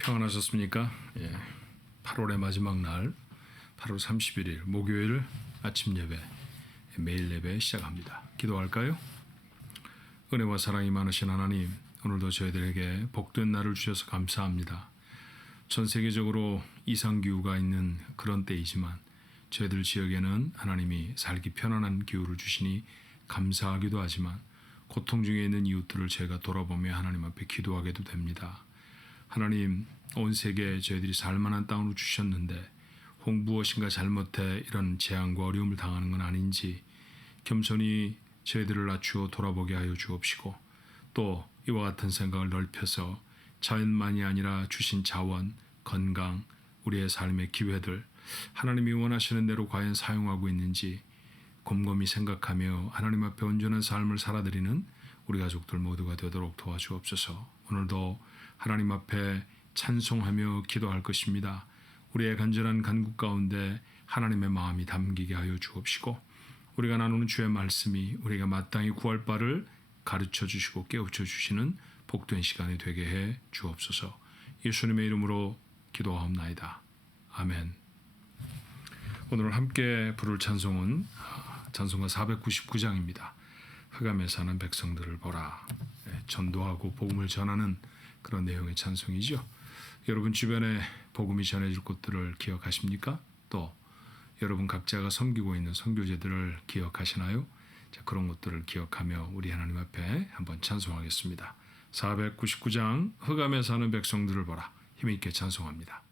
평안하셨습니까? 8월의 마지막 날 8월 31일 목요일 아침 예배 매일 예배 시작합니다. 기도할까요? 은혜와 사랑이 많으신 하나님, 오늘도 저희들에게 복된 날을 주셔서 감사합니다. 전 세계적으로 이상기후가 있는 그런 때이지만 저희들 지역에는 하나님이 살기 편안한 기후를 주시니 감사하기도 하지만 고통 중에 있는 이웃들을 제가 돌아보며 하나님 앞에 기도하게도 됩니다. 하나님, 온 세계에 저희들이 살만한 땅으로 주셨는데 홍무엇인가 잘못해 이런 재앙과 어려움을 당하는 건 아닌지 겸손히 저희들을 낮추어 돌아보게 하여 주옵시고, 또 이와 같은 생각을 넓혀서 자연만이 아니라 주신 자원, 건강, 우리의 삶의 기회들 하나님이 원하시는 대로 과연 사용하고 있는지 곰곰이 생각하며 하나님 앞에 온전한 삶을 살아드리는 우리 가족들 모두가 되도록 도와주옵소서. 오늘도 하나님 앞에 찬송하며 기도할 것입니다. 우리의 간절한 간구 가운데 하나님의 마음이 담기게 하여 주옵시고, 우리가 나누는 주의 말씀이 우리가 마땅히 구할 바를 가르쳐 주시고 깨우쳐 주시는 복된 시간이 되게 해 주옵소서. 예수님의 이름으로 기도하옵나이다. 아멘. 오늘 함께 부를 찬송은 찬송가 499장입니다. 흑암에 사는 백성들을 보라. 전도하고 복음을 전하는 그런 내용의 찬송이죠. 여러분 주변에 복음이 전해질 곳들을 기억하십니까? 또 여러분 각자가 섬기고 있는 선교제들을 기억하시나요? 자, 그런 것들을 기억하며 우리 하나님 앞에 한번 찬송하겠습니다. 499장 흑암에 사는 백성들을 보라. 힘있게 찬송합니다.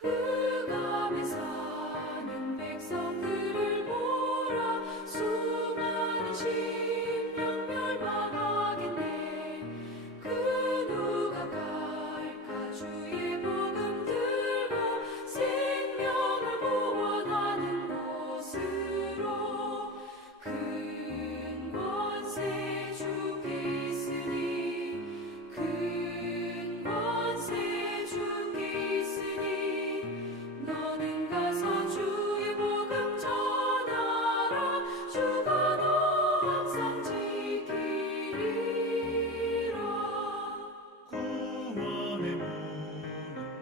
흑암에 사는 백성들을 보라. 수많은 심령 멸망하겠네. 그 누가 갈까. 주의 복음 들고 생명을 구원하는 곳으로. 큰 권세 주께 있으니, 큰 권세 주께 있으니, 너는 가서 주의 복음 전하라. 주가 너 항상 지키리라. 구원의 문은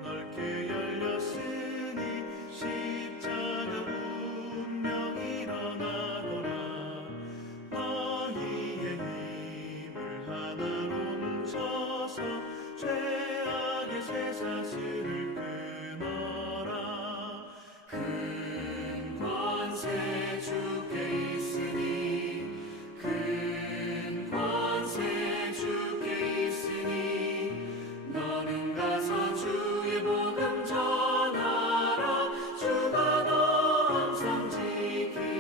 넓게 열렸으니 십자가 운명 일어나거라. 너희의 힘을 하나로 뭉쳐서 죄악의 쇠사슬을 끊어라. 큰 권세 주께 있으니, 큰 권세 주께 있으니, 너는 가서 주의 복음 전하라. 주가 너 항상 지키리라.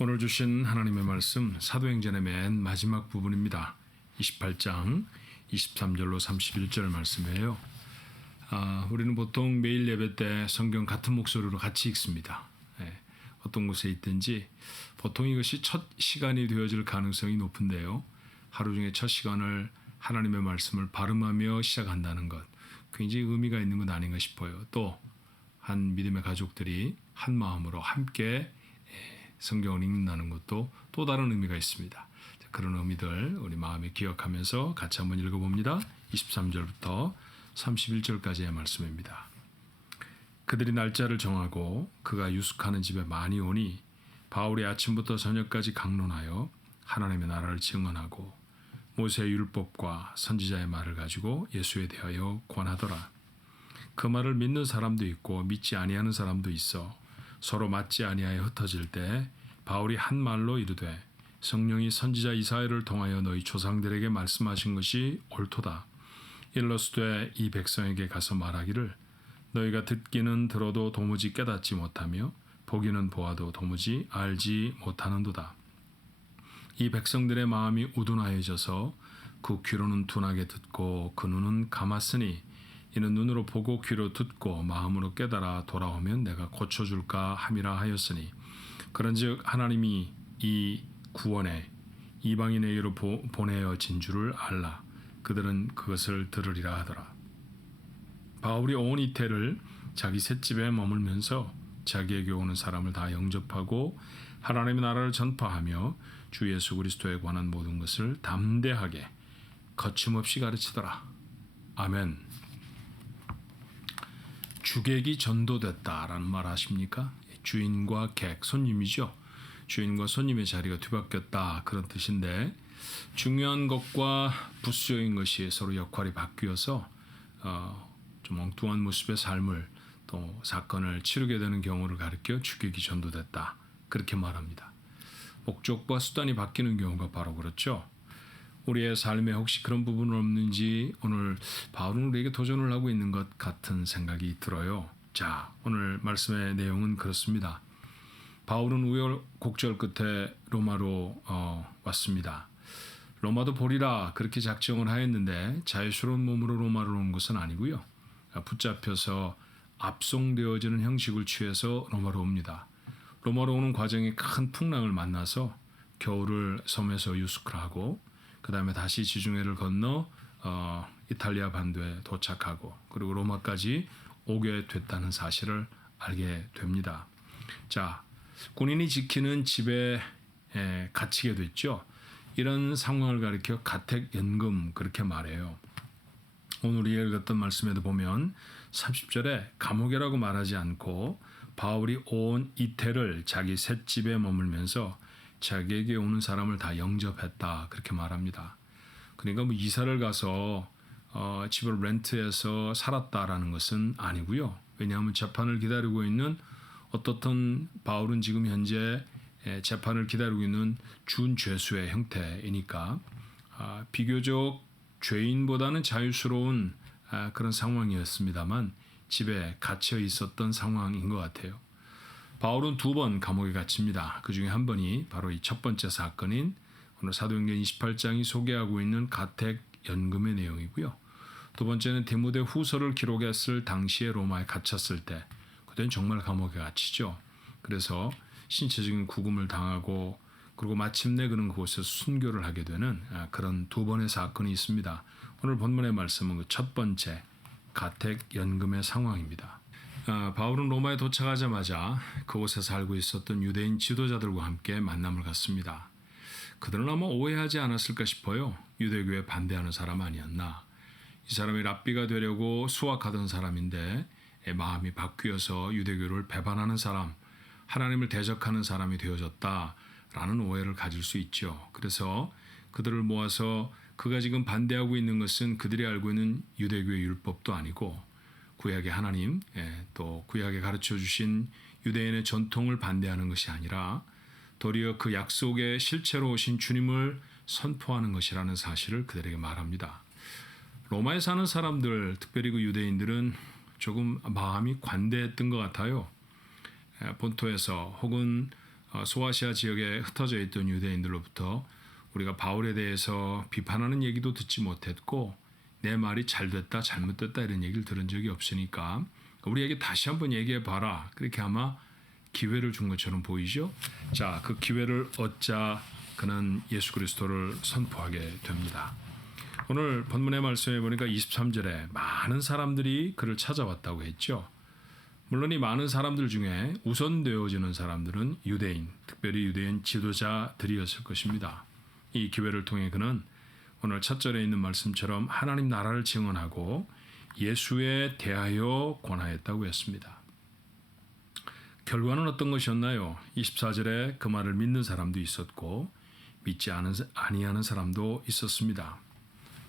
오늘 주신 하나님의 말씀 사도행전의 맨 마지막 부분입니다. 28장 23절로 31절 말씀이에요. 우리는 보통 매일 예배 때 성경 같은 목소리로 같이 읽습니다. 어떤 곳에 있든지 보통 이것이 첫 시간이 되어질 가능성이 높은데요. 하루 중에 첫 시간을 하나님의 말씀을 발음하며 시작한다는 것 굉장히 의미가 있는 것 아닌가 싶어요. 또 한 믿음의 가족들이 한 마음으로 함께 성경을 읽는다는 것도 또 다른 의미가 있습니다. 그런 의미들 우리 마음에 기억하면서 같이 한번 읽어봅니다. 23절부터 31절까지의 말씀입니다. 그들이 날짜를 정하고 그가 유숙하는 집에 많이 오니 바울이 아침부터 저녁까지 강론하여 하나님의 나라를 증언하고 모세의 율법과 선지자의 말을 가지고 예수에 대하여 권하더라. 그 말을 믿는 사람도 있고 믿지 아니하는 사람도 있어 서로 맞지 아니하여 흩어질 때 바울이 한 말로 이르되 성령이 선지자 이사야를 통하여 너희 조상들에게 말씀하신 것이 옳도다. 일러스되 이 백성에게 가서 말하기를 너희가 듣기는 들어도 도무지 깨닫지 못하며 보기는 보아도 도무지 알지 못하는도다. 이 백성들의 마음이 우둔하여져서 그 귀로는 둔하게 듣고 그 눈은 감았으니 이는 눈으로 보고 귀로 듣고 마음으로 깨달아 돌아오면 내가 고쳐줄까 함이라 하였으니 그런즉 하나님이 이 구원에 이방인의 의로 보내어진 줄을 알라. 그들은 그것을 들으리라 하더라. 바울이 온 이태를 자기 셋집에 머물면서 자기에게 오는 사람을 다 영접하고 하나님의 나라를 전파하며 주 예수 그리스도에 관한 모든 것을 담대하게 거침없이 가르치더라. 아멘. 주객이 전도됐다라는 말 아십니까? 주인과 객, 손님이죠. 주인과 손님의 자리가 뒤바뀌었다 그런 뜻인데 중요한 것과 부수적인 것이 서로 역할이 바뀌어서 좀 엉뚱한 모습의 삶을 또 사건을 치르게 되는 경우를 가리켜 주객이 전도됐다 그렇게 말합니다. 목적과 수단이 바뀌는 경우가 바로 그렇죠. 우리의 삶에 혹시 그런 부분은 없는지 오늘 바울은 우리에게 도전을 하고 있는 것 같은 생각이 들어요. 자, 오늘 말씀의 내용은 그렇습니다. 바울은 우여곡절 끝에 로마로 왔습니다. 로마도 보리라 그렇게 작정을 하였는데 자유스러운 몸으로 로마로 온 것은 아니고요. 붙잡혀서 압송되어지는 형식을 취해서 로마로 옵니다. 로마로 오는 과정에 큰 풍랑을 만나서 겨울을 섬에서 유숙을 하고 그 다음에 다시 지중해를 건너 이탈리아 반도에 도착하고 그리고 로마까지 오게 됐다는 사실을 알게 됩니다. 자, 군인이 지키는 집에 갇히게 됐죠. 이런 상황을 가리켜 가택연금 그렇게 말해요. 오늘 읽었던 말씀에도 보면 30절에 감옥이라고 말하지 않고 바울이 온 이태를 자기 셋집에 머물면서 자기에게 오는 사람을 다 영접했다 그렇게 말합니다. 그러니까 뭐 이사를 가서 집을 렌트해서 살았다라는 것은 아니고요. 왜냐하면 재판을 기다리고 있는 어떻든 바울은 지금 현재 재판을 기다리고 있는 준죄수의 형태이니까 비교적 죄인보다는 자유스러운 그런 상황이었습니다만 집에 갇혀 있었던 상황인 것 같아요. 바울은 2번 감옥에 갇힙니다. 그 중에 한 번이 바로 이 첫 번째 사건인 오늘 사도행전 28장이 소개하고 있는 가택연금의 내용이고요. 두 번째는 디모데 후서를 기록했을 당시에 로마에 갇혔을 때 그때는 정말 감옥에 갇히죠. 그래서 신체적인 구금을 당하고 그리고 마침내 그는 그곳에서 순교를 하게 되는 그런 2번의 사건이 있습니다. 오늘 본문의 말씀은 그 첫 번째 가택연금의 상황입니다. 바울은 로마에 도착하자마자 그곳에 살고 있었던 유대인 지도자들과 함께 만남을 갖습니다. 그들은 아마 오해하지 않았을까 싶어요. 유대교에 반대하는 사람 아니었나. 이 사람이 랍비가 되려고 수학하던 사람인데 마음이 바뀌어서 유대교를 배반하는 사람, 하나님을 대적하는 사람이 되어졌다라는 오해를 가질 수 있죠. 그래서 그들을 모아서 그가 지금 반대하고 있는 것은 그들이 알고 있는 유대교의 율법도 아니고 구약의 하나님, 또 구약에 가르쳐 주신 유대인의 전통을 반대하는 것이 아니라 도리어 그 약속의 실체로 오신 주님을 선포하는 것이라는 사실을 그들에게 말합니다. 로마에 사는 사람들, 특별히 그 유대인들은 조금 마음이 관대했던 것 같아요. 본토에서 혹은 소아시아 지역에 흩어져 있던 유대인들로부터 우리가 바울에 대해서 비판하는 얘기도 듣지 못했고 내 말이 잘 됐다 잘못됐다 이런 얘기를 들은 적이 없으니까 우리에게 다시 한번 얘기해 봐라. 그렇게 아마 기회를 준 것처럼 보이죠. 자, 그 기회를 얻자 그는 예수 그리스도를 선포하게 됩니다. 오늘 본문의 말씀에 보니까 23절에 많은 사람들이 그를 찾아왔다고 했죠. 물론 이 많은 사람들 중에 우선되어지는 사람들은 유대인, 특별히 유대인 지도자들이었을 것입니다. 이 기회를 통해 그는 오늘 첫 절에 있는 말씀처럼 하나님 나라를 증언하고 예수에 대하여 권하였다고 했습니다. 결과는 어떤 것이었나요? 24절에 그 말을 믿는 사람도 있었고 믿지 아니하는 사람도 있었습니다.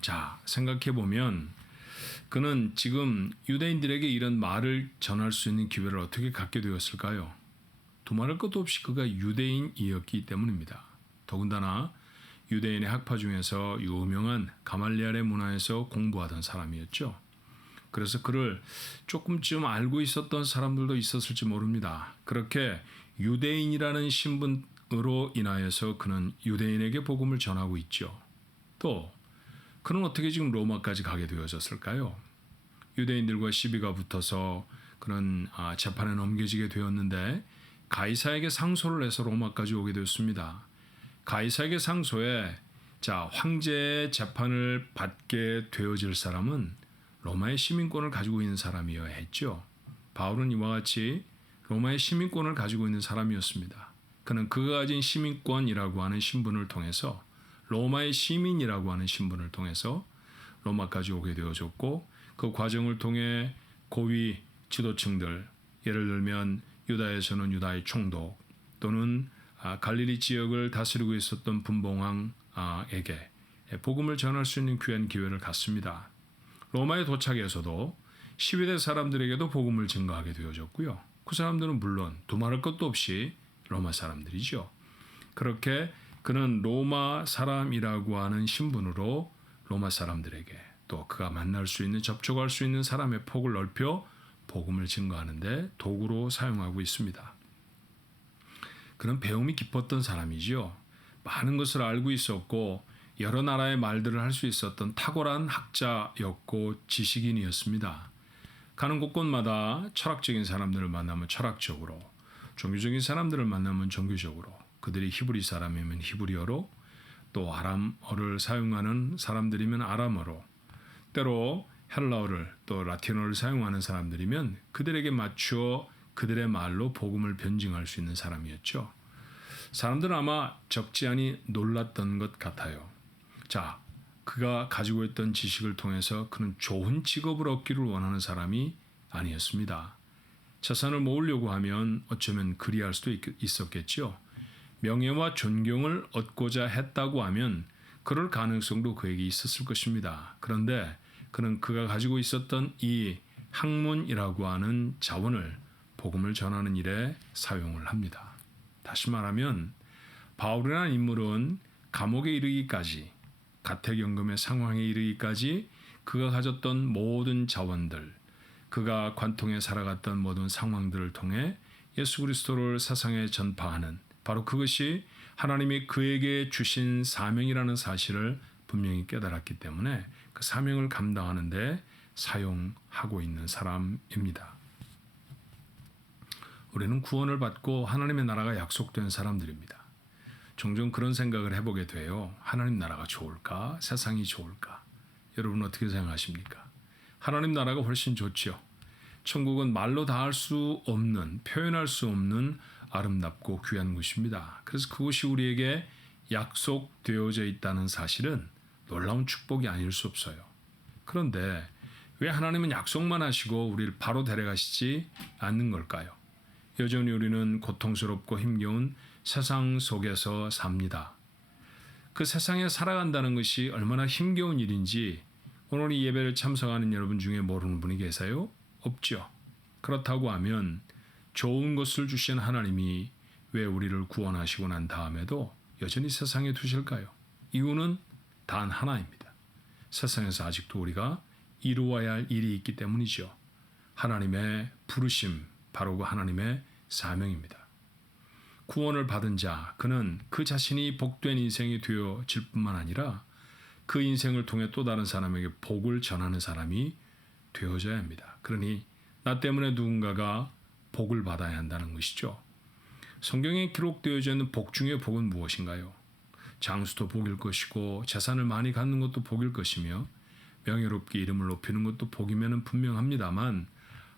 자, 생각해 보면 그는 지금 유대인들에게 이런 말을 전할 수 있는 기회를 어떻게 갖게 되었을까요? 두말할 것도 없이 그가 유대인이었기 때문입니다. 더군다나 유대인의 학파 중에서 유명한 가말리엘의 문화에서 공부하던 사람이었죠. 그래서 그를 조금쯤 알고 있었던 사람들도 있었을지 모릅니다. 그렇게 유대인이라는 신분으로 인하여서 그는 유대인에게 복음을 전하고 있죠. 또 그는 어떻게 지금 로마까지 가게 되어졌을까요? 유대인들과 시비가 붙어서 그는 재판에 넘겨지게 되었는데 가이사에게 상소를 해서 로마까지 오게 되었습니다. 가이사에게 상소해 황제의 재판을 받게 되어질 사람은 로마의 시민권을 가지고 있는 사람이어야 했죠. 바울은 이와 같이 로마의 시민권을 가지고 있는 사람이었습니다. 그는 그가 가진 시민권이라고 하는 신분을 통해서 로마의 시민이라고 하는 신분을 통해서 로마까지 오게 되어졌고 그 과정을 통해 고위 지도층들, 예를 들면 유다에서는 유다의 총독 또는 갈릴리 지역을 다스리고 있었던 분봉왕에게 복음을 전할 수 있는 귀한 기회를 갖습니다. 로마에 도착해서도 시위대 사람들에게도 복음을 증거하게 되어졌고요. 그 사람들은 물론 두말할 것도 없이 로마 사람들이죠. 그렇게 그는 로마 사람이라고 하는 신분으로 로마 사람들에게 또 그가 만날 수 있는 접촉할 수 있는 사람의 폭을 넓혀 복음을 증거하는 데 도구로 사용하고 있습니다. 그는 배움이 깊었던 사람이지요. 많은 것을 알고 있었고 여러 나라의 말들을 할 수 있었던 탁월한 학자였고 지식인이었습니다. 가는 곳곳마다 철학적인 사람들을 만나면 철학적으로, 종교적인 사람들을 만나면 종교적으로, 그들이 히브리 사람이면 히브리어로, 또 아람어를 사용하는 사람들이면 아람어로, 때로 헬라어를 또 라틴어를 사용하는 사람들이면 그들에게 맞추어 그들의 말로 복음을 변증할 수 있는 사람이었죠. 사람들은 아마 적지 않이 놀랐던 것 같아요. 자, 그가 가지고 있던 지식을 통해서 그는 좋은 직업을 얻기를 원하는 사람이 아니었습니다. 재산을 모으려고 하면 어쩌면 그리할 수도 있었겠죠. 명예와 존경을 얻고자 했다고 하면 그럴 가능성도 그에게 있었을 것입니다. 그런데 그는 그가 가지고 있었던 이 학문이라고 하는 자원을 복음을 전하는 일에 사용을 합니다. 다시 말하면 바울이라는 인물은 감옥에 이르기까지, 가택연금의 상황에 이르기까지 그가 가졌던 모든 자원들, 그가 관통해 살아갔던 모든 상황들을 통해 예수 그리스도를 세상에 전파하는, 바로 그것이 하나님이 그에게 주신 사명이라는 사실을 분명히 깨달았기 때문에 그 사명을 감당하는 데 사용하고 있는 사람입니다. 우리는 구원을 받고 하나님의 나라가 약속된 사람들입니다. 종종 그런 생각을 해보게 돼요. 하나님 나라가 좋을까? 세상이 좋을까? 여러분 어떻게 생각하십니까? 하나님 나라가 훨씬 좋죠. 천국은 말로 다 할 수 없는, 표현할 수 없는 아름답고 귀한 곳입니다. 그래서 그곳이 우리에게 약속되어져 있다는 사실은 놀라운 축복이 아닐 수 없어요. 그런데 왜 하나님은 약속만 하시고 우리를 바로 데려가시지 않는 걸까요? 여전히 우리는 고통스럽고 힘겨운 세상 속에서 삽니다. 그 세상에 살아간다는 것이 얼마나 힘겨운 일인지 오늘 이 예배를 참석하는 여러분 중에 모르는 분이 계세요? 없죠. 그렇다고 하면 좋은 것을 주신 하나님이 왜 우리를 구원하시고 난 다음에도 여전히 세상에 두실까요? 이유는 단 하나입니다. 세상에서 아직도 우리가 이루어야 할 일이 있기 때문이죠. 하나님의 부르심, 바로 그 하나님의 사명입니다. 구원을 받은 자, 그는 그 자신이 복된 인생이 되어질 뿐만 아니라 그 인생을 통해 또 다른 사람에게 복을 전하는 사람이 되어져야 합니다. 그러니 나 때문에 누군가가 복을 받아야 한다는 것이죠. 성경에 기록되어져 있는 복 중의 복은 무엇인가요? 장수도 복일 것이고 재산을 많이 갖는 것도 복일 것이며 명예롭게 이름을 높이는 것도 복이면은 분명합니다만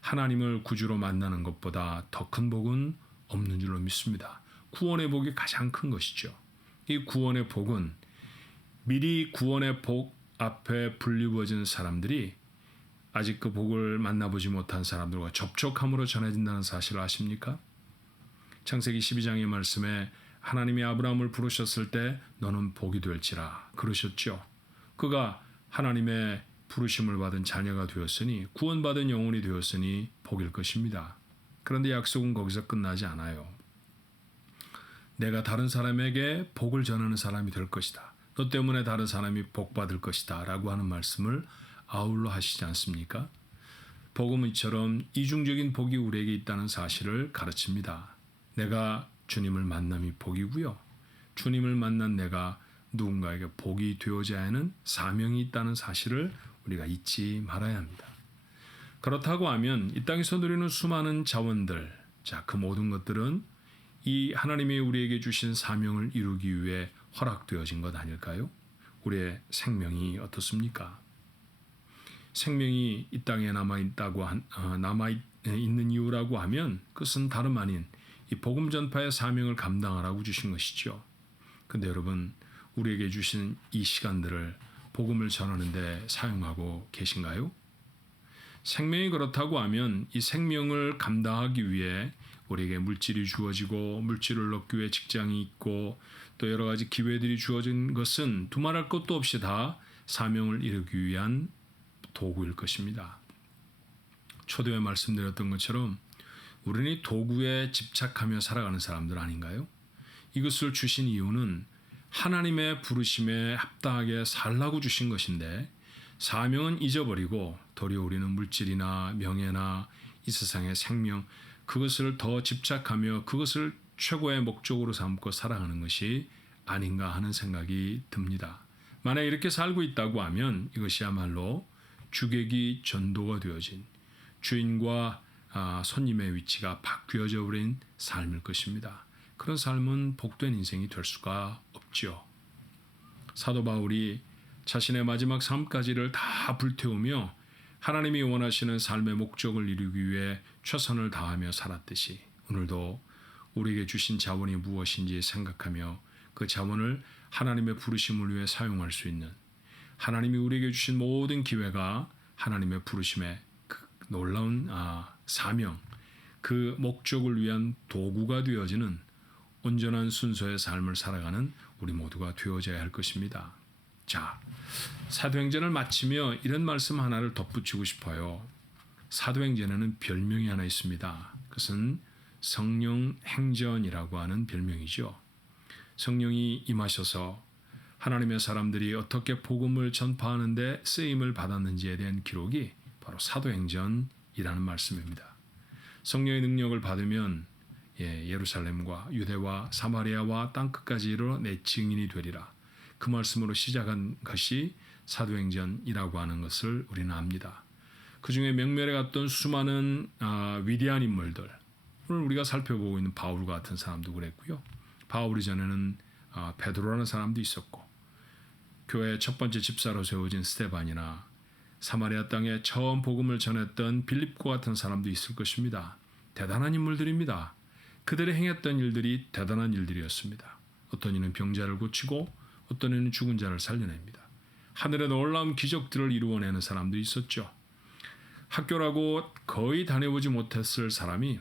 하나님을 구주로 만나는 것보다 더 큰 복은 없는 줄로 믿습니다. 구원의 복이 가장 큰 것이죠. 이 구원의 복은 미리 구원의 복 앞에 불리워진 사람들이 아직 그 복을 만나보지 못한 사람들과 접촉함으로 전해진다는 사실을 아십니까? 창세기 12장의 말씀에 하나님이 아브라함을 부르셨을 때 너는 복이 될지라 그러셨죠. 그가 하나님의 부르심을 받은 자녀가 되었으니 구원받은 영혼이 되었으니 복일 것입니다. 그런데 약속은 거기서 끝나지 않아요. 내가 다른 사람에게 복을 전하는 사람이 될 것이다. 너 때문에 다른 사람이 복 받을 것이다 라고 하는 말씀을 아울러 하시지 않습니까? 복음은 이처럼 이중적인 복이 우리에게 있다는 사실을 가르칩니다. 내가 주님을 만남이 복이고요. 주님을 만난 내가 누군가에게 복이 되어져야 하는 사명이 있다는 사실을 우리가 잊지 말아야 합니다. 그렇다고 하면 이 땅에서 누리는 수많은 자원들, 그 모든 것들은 이 하나님이 우리에게 주신 사명을 이루기 위해 허락되어진 것 아닐까요? 우리의 생명이 어떻습니까? 생명이 이 땅에 남아있는 이유라고 하면 그것은 다름 아닌 이 복음 전파의 사명을 감당하라고 주신 것이죠. 근데 여러분, 우리에게 주신 이 시간들을 복음을 전하는 데 사용하고 계신가요? 생명이 그렇다고 하면 이 생명을 감당하기 위해 우리에게 물질이 주어지고 물질을 얻기 위해 직장이 있고 또 여러 가지 기회들이 주어진 것은 두말할 것도 없이 다 사명을 이루기 위한 도구일 것입니다. 초대에 말씀드렸던 것처럼 우리는 이 도구에 집착하며 살아가는 사람들 아닌가요? 이것을 주신 이유는 하나님의 부르심에 합당하게 살라고 주신 것인데 사명은 잊어버리고 도리어 우리는 물질이나 명예나 이 세상의 생명 그것을 더 집착하며 그것을 최고의 목적으로 삼고 살아가는 것이 아닌가 하는 생각이 듭니다. 만약 이렇게 살고 있다고 하면 이것이야말로 주객이 전도가 되어진 주인과 손님의 위치가 바뀌어져 버린 삶일 것입니다. 그런 삶은 복된 인생이 될 수가 없죠. 사도 바울이 자신의 마지막 삶까지를 다 불태우며 하나님이 원하시는 삶의 목적을 이루기 위해 최선을 다하며 살았듯이 오늘도 우리에게 주신 자원이 무엇인지 생각하며 그 자원을 하나님의 부르심을 위해 사용할 수 있는 하나님이 우리에게 주신 모든 기회가 하나님의 부르심의 그 놀라운 사명, 그 목적을 위한 도구가 되어지는 온전한 순서의 삶을 살아가는 우리 모두가 되어져야 할 것입니다. 자, 사도행전을 마치며 이런 말씀 하나를 덧붙이고 싶어요. 사도행전에는 별명이 하나 있습니다. 그것은 성령 행전이라고 하는 별명이죠. 성령이 임하셔서 하나님의 사람들이 어떻게 복음을 전파하는 데 쓰임을 받았는지에 대한 기록이 바로 사도행전이라는 말씀입니다. 성령의 능력을 받으면 예루살렘과 유대와 사마리아와 땅끝까지 이르러 내 증인이 되리라. 그 말씀으로 시작한 것이 사도행전이라고 하는 것을 우리는 압니다. 그 중에 명멸에 갔던 수많은 위대한 인물들, 오늘 우리가 살펴보고 있는 바울 같은 사람도 그랬고요. 바울 이전에는 베드로라는 사람도 있었고 교회의 첫 번째 집사로 세워진 스데반이나 사마리아 땅에 처음 복음을 전했던 빌립과 같은 사람도 있을 것입니다. 대단한 인물들입니다. 그들이 행했던 일들이 대단한 일들이었습니다. 어떤 이는 병자를 고치고 어떤 이는 죽은 자를 살려냅니다. 하늘의 놀라운 기적들을 이루어내는 사람도 있었죠. 학교라고 거의 다녀보지 못했을 사람이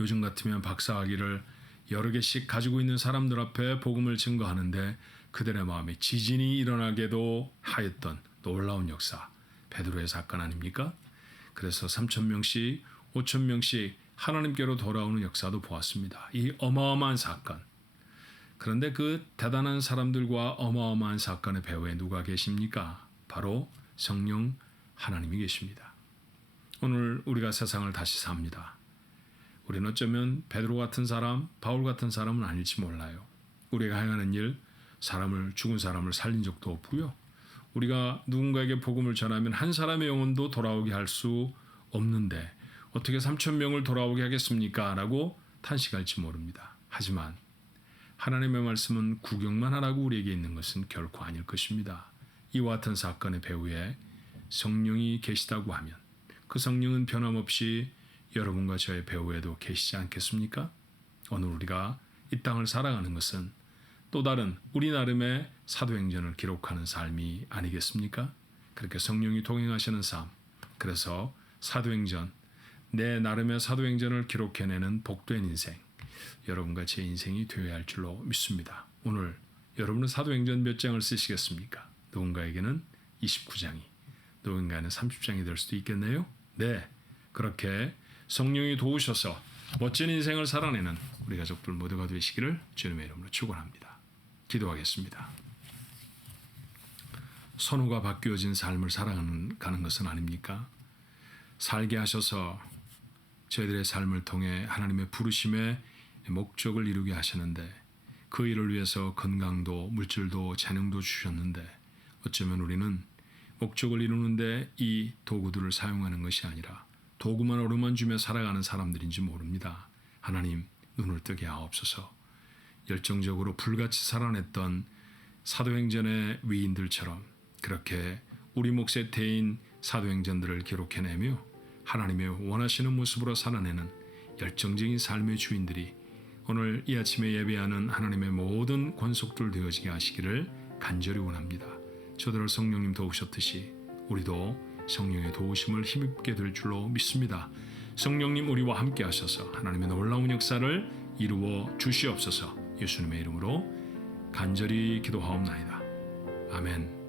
요즘 같으면 박사학위를 여러 개씩 가지고 있는 사람들 앞에 복음을 증거하는데 그들의 마음에 지진이 일어나게도 하였던 놀라운 역사, 베드로의 사건 아닙니까? 그래서 3,000명씩 5,000명씩 하나님께로 돌아오는 역사도 보았습니다. 이 어마어마한 사건. 그런데 그 대단한 사람들과 어마어마한 사건의 배후에 누가 계십니까? 바로 성령 하나님이 계십니다. 오늘 우리가 세상을 다시 삽니다. 우리는 어쩌면 베드로 같은 사람, 바울 같은 사람은 아닐지 몰라요. 우리가 행하는 일, 죽은 사람을 살린 적도 없고요. 우리가 누군가에게 복음을 전하면 한 사람의 영혼도 돌아오게 할 수 없는데 어떻게 3,000명을 돌아오게 하겠습니까? 라고 탄식할지 모릅니다. 하지만 하나님의 말씀은 구경만 하라고 우리에게 있는 것은 결코 아닐 것입니다. 이와 같은 사건의 배후에 성령이 계시다고 하면 그 성령은 변함없이 여러분과 저의 배후에도 계시지 않겠습니까? 오늘 우리가 이 땅을 살아가는 것은 또 다른 우리 나름의 사도행전을 기록하는 삶이 아니겠습니까? 그렇게 성령이 동행하시는 삶, 그래서 사도행전, 내 나름의 사도행전을 기록해내는 복된 인생, 여러분과 제 인생이 되어야 할 줄로 믿습니다. 오늘 여러분은 사도행전 몇 장을 쓰시겠습니까? 누군가에게는 29장이, 누군가에는 30장이 될 수도 있겠네요. 네, 그렇게 성령이 도우셔서 멋진 인생을 살아내는 우리 가족들 모두가 되시기를 주님의 이름으로 축원합니다. 기도하겠습니다. 선호가 바뀌어진 삶을 살아가는 것은 아닙니까? 살게 하셔서 저희들의 삶을 통해 하나님의 부르심의 목적을 이루게 하시는데 그 일을 위해서 건강도 물질도 재능도 주셨는데 어쩌면 우리는 목적을 이루는데 이 도구들을 사용하는 것이 아니라 도구만 어루만주며 살아가는 사람들인지 모릅니다. 하나님 눈을 뜨게 하옵소서. 열정적으로 불같이 살아냈던 사도행전의 위인들처럼 그렇게 우리 몫에 대인 사도행전들을 기록해내며 하나님의 원하시는 모습으로 살아내는 열정적인 삶의 주인들이 오늘 이 아침에 예배하는 하나님의 모든 권속들 되어지게 하시기를 간절히 원합니다. 저들을 성령님 도우셨듯이 우리도 성령의 도우심을 힘입게 될 줄로 믿습니다. 성령님 우리와 함께 하셔서 하나님의 놀라운 역사를 이루어 주시옵소서. 예수님의 이름으로 간절히 기도하옵나이다. 아멘.